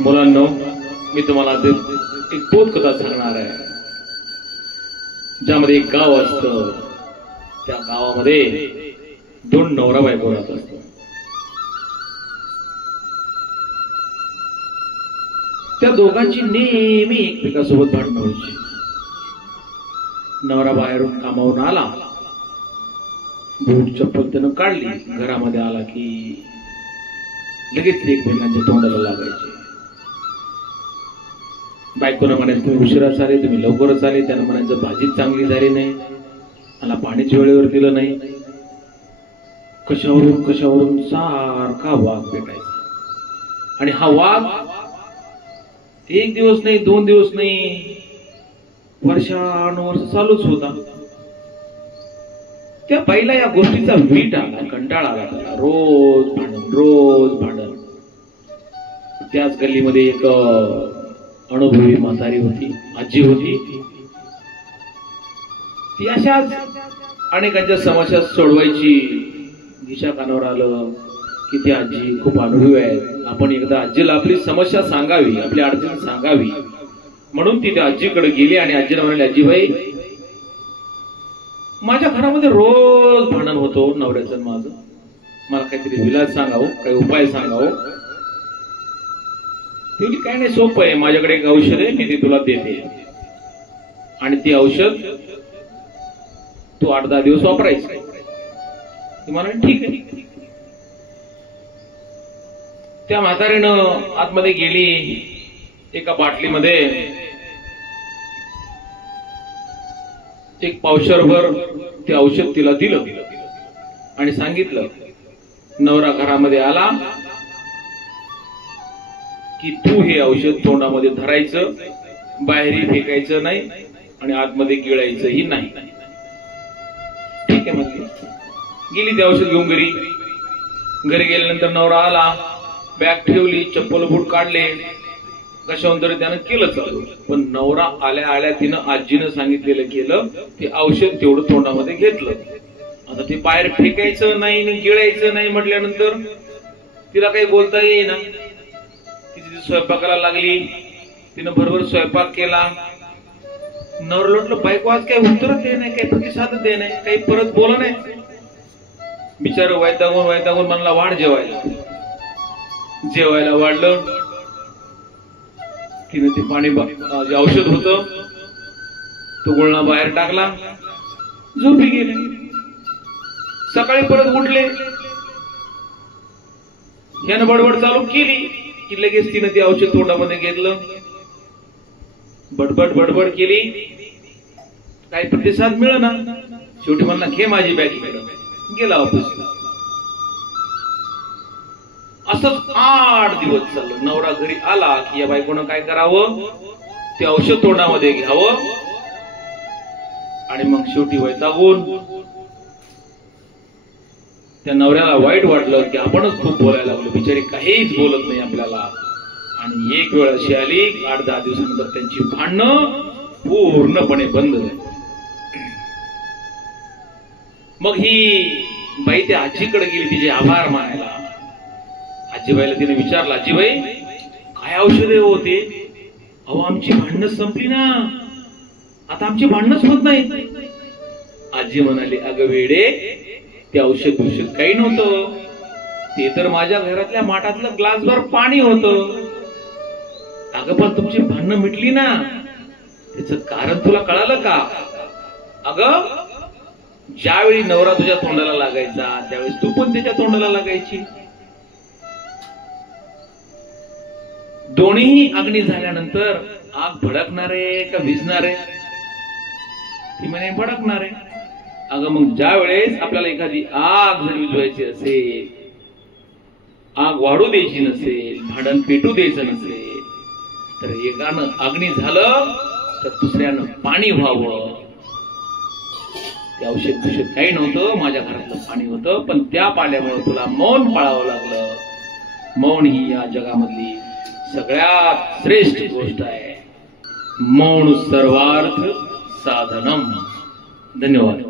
मुलांनो, मी तुम्हाला एक बोधकथा सांगणार आहे, ज्यामध्ये एक गाव असतं. त्या गावामध्ये दोन नवरा बायको राहत असतात. त्या दोघांची नेहमी एकमेकांसोबत भांडणं व्हायची. नवरा बाहेरून कामावरून आला, बूट चप्पल त्यानं काढली, घरामध्ये आला की लगेच एकमेकांच्या तोंडाला लागायचे. बायकोनं म्हणायचं तुम्ही उशिराच आले, तुम्ही लवकरच आले. त्यानं म्हणायचं भाजीच चांगली झाली नाही, मला पाणीच वेळेवर दिलं नाही. कशावरून सारखा वाघ भेटायचा. आणि हा वाघ एक दिवस नाही, 2 दिवस नाही, वर्षानुवर्ष चालूच होता. त्या बाईला या गोष्टीचा वीट आला, कंटाळा आला त्याला. रोज भांडण. त्याच गल्लीमध्ये एक अनुभवी म्हातारी होती, आजी होती. ती अशाच अनेकांच्या समस्या सोडवायची. तिच्या कानावर आलं की ती आजी खूप अनुभवी आहे, आपण एकदा आजीला आपली समस्या सांगावी, आपली अडचण सांगावी. म्हणून ती त्या आजीकडे गेली आणि आजीला म्हणाली, आजीबाई, माझ्या घरामध्ये रोज भांडण होतो नवऱ्याचं माझं, मला काहीतरी विलाज सांगावं, काही उपाय सांगावं. ती म्हणली, काय नाही, सोपं आहे, माझ्याकडे एक औषध आहे, मी ते तुला देते. आणि ती औषध तू 8-10 दिवस वापरायचं. ती म्हणाली, ठीक आहे. त्या म्हातारीनं आतमध्ये गेली, एका बाटलीमध्ये एक पावशरभर ते औषध तिला दिलं आणि सांगितलं, नवरा घरामध्ये आला की तू हे औषध तोंडामध्ये धरायचं, बाहेरही फेकायचं नाही आणि आतमध्ये गिळायचंही नाही. ठीक आहे म्हणली. गेली ते औषध घेऊन घरी गेल्यानंतर नवरा आला, बॅग ठेवली, चप्पल बूट काढले, कशाहून तरी त्यानं केलं चालू. पण नवरा आल्या तिनं आजीनं सांगितलेलं केलं, ते औषध तेवढं तोंडामध्ये घेतलं. आता ते बाहेर फेकायचं नाही आणि गिळायचं नाही म्हटल्यानंतर तिला काही बोलता येईना. ती स्वयंपाकाला लागली, तिनं भरभर स्वयंपाक केला. नवरा लोटलं, बायको आज काही उत्तरच दे नाही, काही प्रतिसादच दे नाही, काही परत बोला नाही. बिचार वैतागून म्हणला, वाढ जेवायला वाढलं. तिने ते पाणी जे औषध होतं तो गुळणा बाहेर टाकला, झोपी गेले. सकाळी परत उठले, यानं बडबड चालू केली की लगेच तिने ते औषध तोंडामध्ये घेतलं, बडबड केली, काही प्रतिसाद मिळेना. शेवटी म्हणला, घे माझी बॅग, गेला ऑफिसला. असंच 8 दिवस चाललं. नवरा घरी आला की या बायकोनं काय करावं, ते औषध तोंडामध्ये घ्यावं आणि मग शेवटी वैतागून त्या नवऱ्याला वाईट वाटलं की आपणच खूप बोलायला लागलो, बिचारी काहीच बोलत नाही आपल्याला. आणि एक वेळ अशी आली, 8-10 दिवसानंतर त्यांची भांडणं पूर्णपणे बंद झाली. मग ही बाई त्या आजीकडे गेली तिचे आभार मानायला. आजीबाईला तिने विचारलं, आजीबाई काय औषधे होते? अहो आमची भांडणं संपली ना, आता आमची भांडणच होत नाही. आजी म्हणाली, अगं वेडे, ते औषध काही नव्हतं, ते तर माझ्या घरातल्या माठातलं ग्लासभर पाणी होतं. अगं पण तुमची भांडणं मिटली ना, त्याचं कारण तुला कळालं का? अगं ज्यावेळी नवरा तुझ्या तोंडाला लागायचा त्यावेळेस तू पण त्याच्या तोंडाला लागायची. दोन्ही अग्नी झाल्यानंतर आग भडकणार आहे का विझणार आहे? ती म्हणे भडकणार आहे. अगं मग ज्या वेळेस आपल्याला एखादी आग जर विझवायची असेल, आग वाढू द्यायची नसेल, भांडण पेटू द्यायचं नसेल, तर एकानं अग्नी झालं तर दुसऱ्यानं पाणी व्हावं. ते औषध काही नव्हतं, माझ्या घरातलं पाणी होतं, पण त्या पाण्यामुळे तुला मौन पाळावं लागलं. मौन ही या जगामधली सगळ्यात श्रेष्ठ गोष्ट आहे. मौन सर्वार्थ साधनम. धन्यवाद.